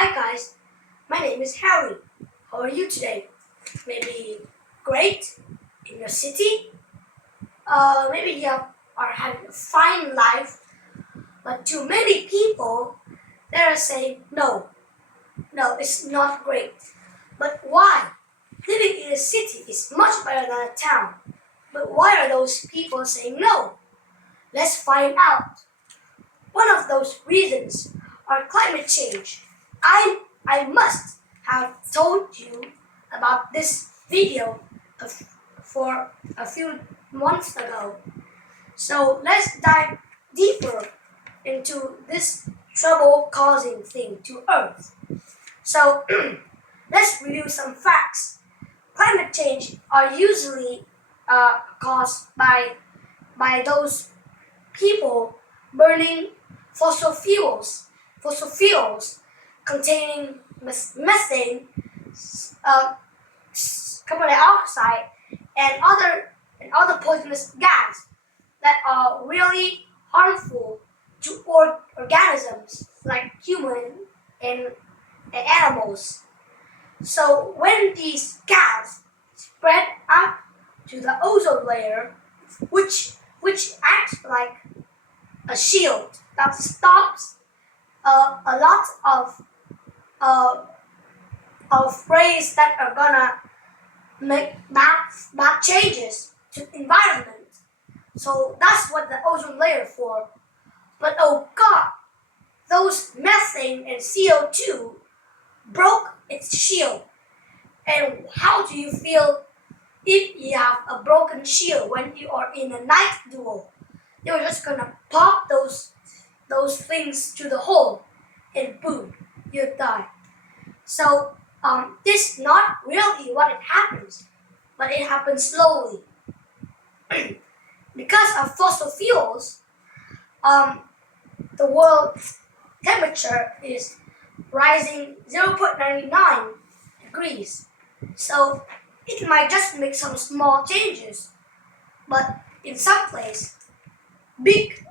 Hi guys, my name is Harry. How are you today? Maybe great in your city? Maybe you are having a fine life, but to many people, they are saying no, it's not great. But why? Living in a city is much better than a town. But why are those people saying no? Let's find out. One of those reasons are climate change. I must have told you about this video for a few months ago. So let's dive deeper into this trouble-causing thing to Earth. So let's review some facts. Climate change are usually caused by those people burning fossil fuels containing methane, carbon dioxide, and other poisonous gas that are really harmful to organisms like human and animals. So when these gas spread up to the ozone layer, which acts like a shield that stops a lot uh, of rays that are gonna make bad changes to environment. So that's what the ozone layer for. But oh God, those methane and CO2 broke its shield. And how do you feel if you have a broken shield when you are in a night duel? You're just gonna pop those things to the hole and boom, you die. So this is not really what it happens, but it happens slowly. Because of fossil fuels, the world temperature is rising 0.99 degrees. So it might just make some small changes, but in some place, big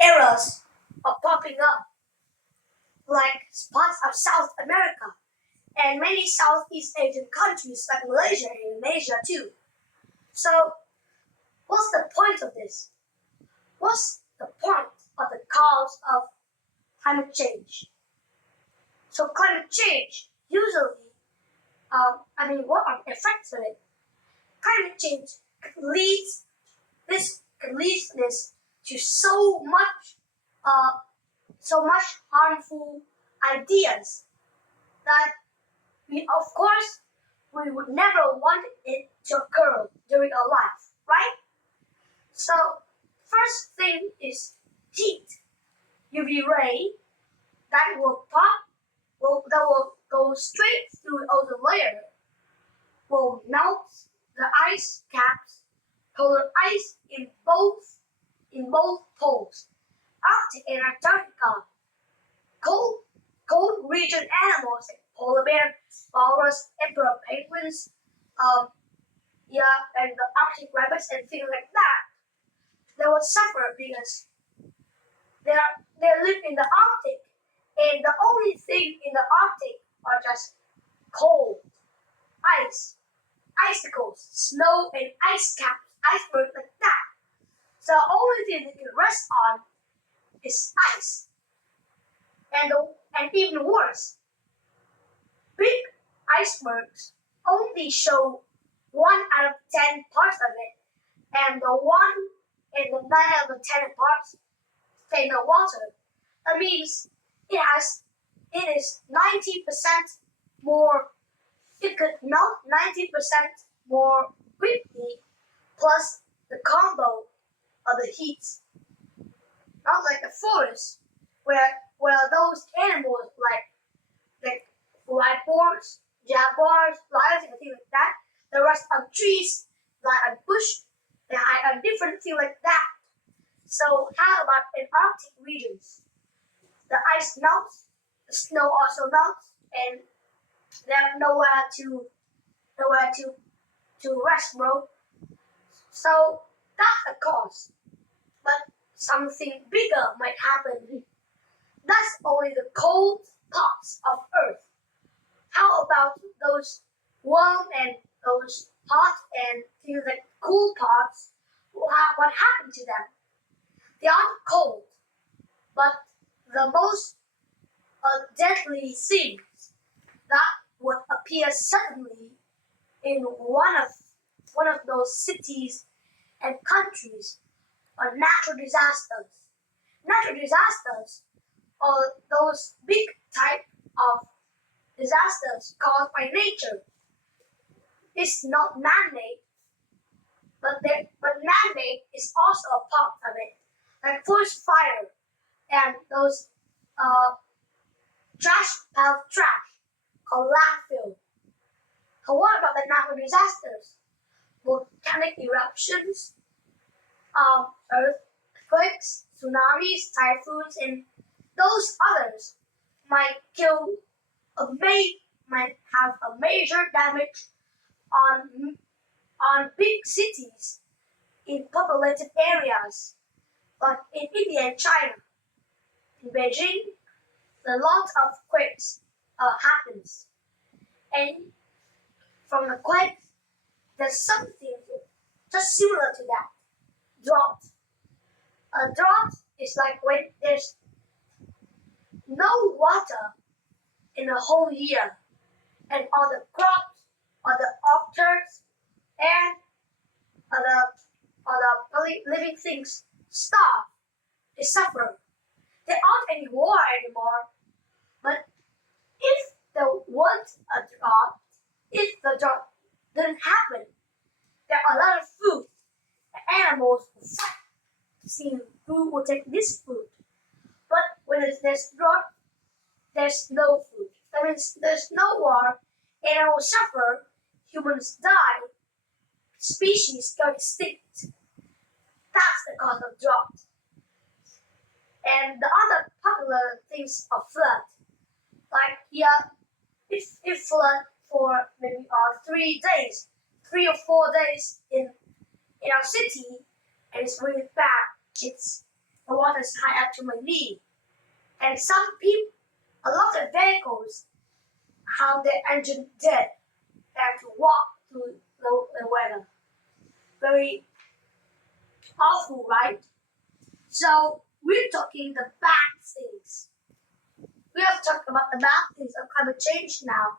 areas are popping up, like spots of South America and many Southeast Asian countries like Malaysia and Indonesia too. So what's the point of this? What's the point of the cause of climate change? So climate change usually, what are the effects of it? Climate change leads this to so much harmful ideas that we would never want it to occur during our life, right? So first thing is heat. UV ray that will go straight through the ozone layer, will melt the ice caps, polar ice in both poles, Arctic and Antarctica. Cold region animals like polar bear, walrus, emperor penguins, and the Arctic rabbits and things like that, they will suffer because they live in the Arctic, and the only thing in the Arctic are just cold, ice, icicles, snow, and ice caps, icebergs like that. So the only thing they can rest on is ice. And even worse, big icebergs only show 1 out of 10 parts of it, and the 9 out of 10 parts stay in the water. That means it is 90% more. It could melt 90% more quickly, plus the combo of the heat. Not like the forest, where those animals like wild boars, jaguars, lions, and things like that, they rest on trees, like on bush, they hide on different things like that. So how about in Arctic regions? The ice melts, the snow also melts, and there's nowhere to rest, bro. So that's a cause. But something bigger might happen. That's only the cold part parts of Earth. How about those warm and those hot and things like cool parts? What happened to them? They aren't cold, but the most deadly things that would appear suddenly in one of those cities and countries are natural disasters. Natural disasters are those big type of disasters caused by nature. It's not man-made, but man-made is also a part of it. Like forest fire and those trash called landfill. But what about the natural disasters? Volcanic eruptions, earthquakes, tsunamis, typhoons, and those others might might have a major damage on big cities in populated areas, like in India and China. In Beijing, a lot of quakes happens, and from the quakes, there's something just similar to that. Drought. A drought is like when there's no water in a whole year, and all the crops, all the orchards, and all the living things starve. They suffer. There aren't any war anymore. But if there was a drought, if the drought didn't happen, there are a lot of food. The animals will fight to see who will take this food. But when there's drought, there's no food. That means there's no war, animals suffer, humans die, species go extinct. That's the cause of drought. And the other popular things are flood. Like here, if flood for maybe 3 days, 3 or 4 days in our city, and it's really bad. The water is high up to my knee, and a lot of vehicles have their engine dead. They have to walk through the weather. Very awful, right? So we're talking the bad things. We have talked about the bad things of climate change now.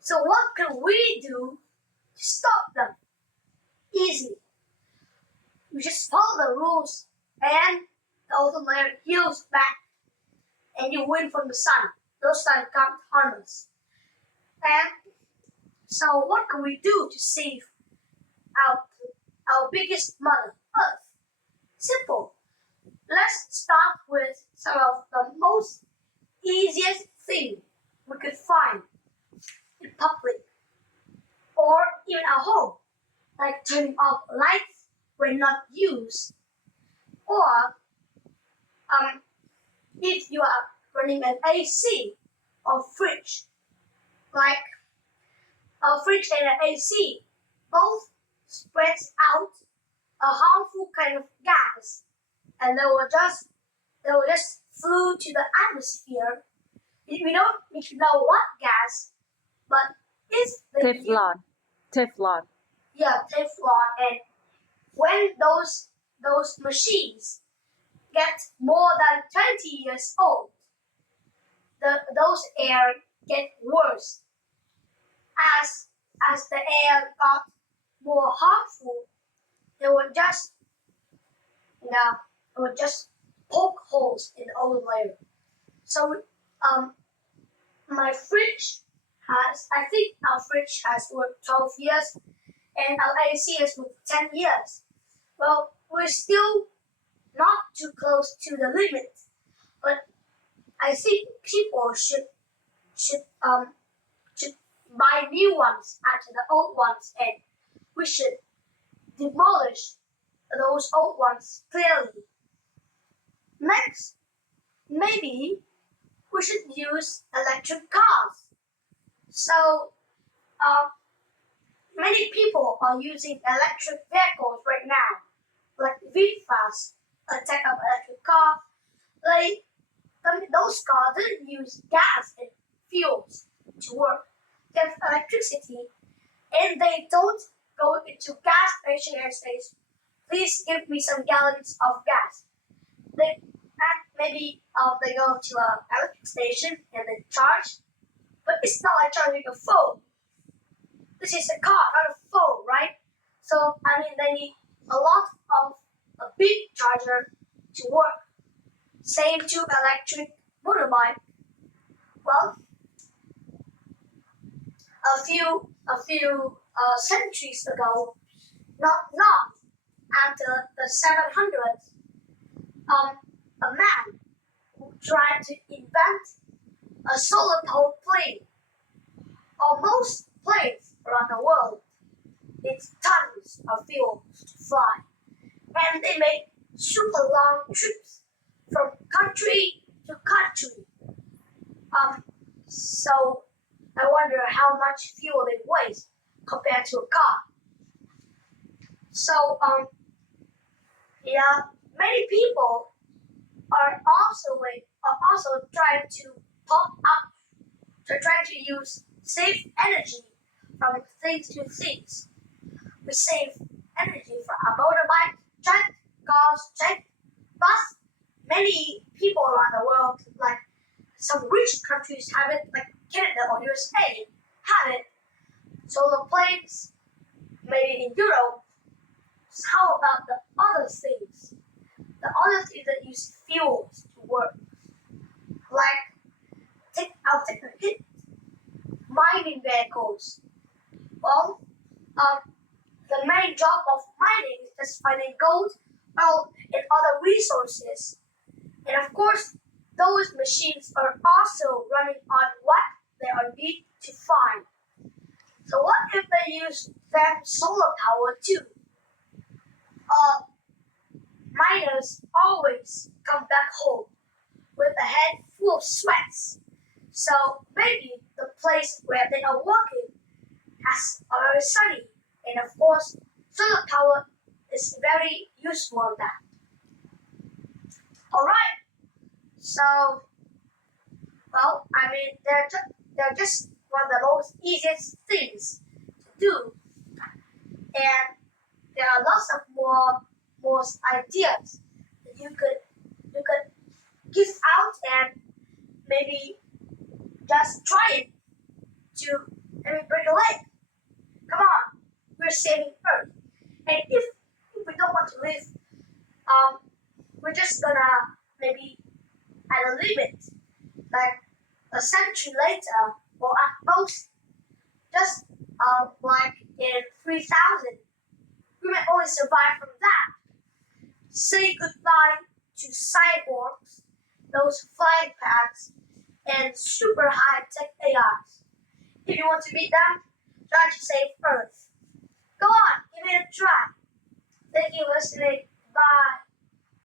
So what can we do to stop them? Easy. You just follow the rules and the ozone layer heals back and you win from the sun. Those sun can't harm us. And so what can we do to save our biggest mother, Earth? Simple. Let's start with some of the most easiest thing we could find in public or even at home, like turning off lights when not used, or if you are running an AC or fridge, like a fridge and an AC, both spreads out a harmful kind of gas, and they will just flew to the atmosphere. We don't need to know what gas, but if they Teflon. Yeah, Teflon. And when those machines get more than 20 years old, those air get worse. As the air got more harmful, they would just poke holes in the ozone layer. So I think our fridge has worked 12 years and our AC has worked 10 years. Well, we're still not too close to the limit, but I think people should buy new ones after the old ones, and we should demolish those old ones clearly. Next, maybe we should use electric cars. So many people are using electric vehicles right now, like VinFast, a type of electric car. Those cars didn't use gas to work, get electricity, and they don't go into gas station and say, please give me some gallons of gas. And maybe they go to an electric station and they charge, but it's not like charging a phone. This is a car, not a phone, right? So, I mean, they need a lot of a big charger to work. Same to electric motorbike. Well, a few centuries ago, not after the 700s, a man who tried to invent a solar-powered plane. Almost planes around the world need tons of fuel to fly, and they make super long trips from country to country. So I wonder how much fuel they waste compared to a car. So yeah, many people are also trying to pop up. They're trying to use save energy from things to things. We save energy from a motorbike, jet, cars, jet, bus. Many people around the world, like some rich countries have it, like Canada or USA, have it. Solar planes, maybe in Europe. So how about the other things? The other things that use fuels to work, like I'll take a hint. Mining vehicles. Well, the main job of mining is just finding gold, oil, and other resources. And of course, those machines are also running on what they are need to find. So what if they use them solar power too? Miners always come back home with a head full of sweats. So maybe the place where they are working has very sunny, and of course, solar power is very useful in that. All right. So, well, I mean, they're just one of the most easiest things to do, and there are lots of more ideas that you could give out and maybe just try it to maybe break a leg. Come on, we're saving Earth, and if we don't want to live, we're just gonna maybe at a limit, like a century later, or at most, just like in 3000, we may only survive from that. Say goodbye to cyborgs, those flying pads, and super high-tech AIs. If you want to beat them, try to save Earth. Go on, give it a try. Thank you for listening. Bye.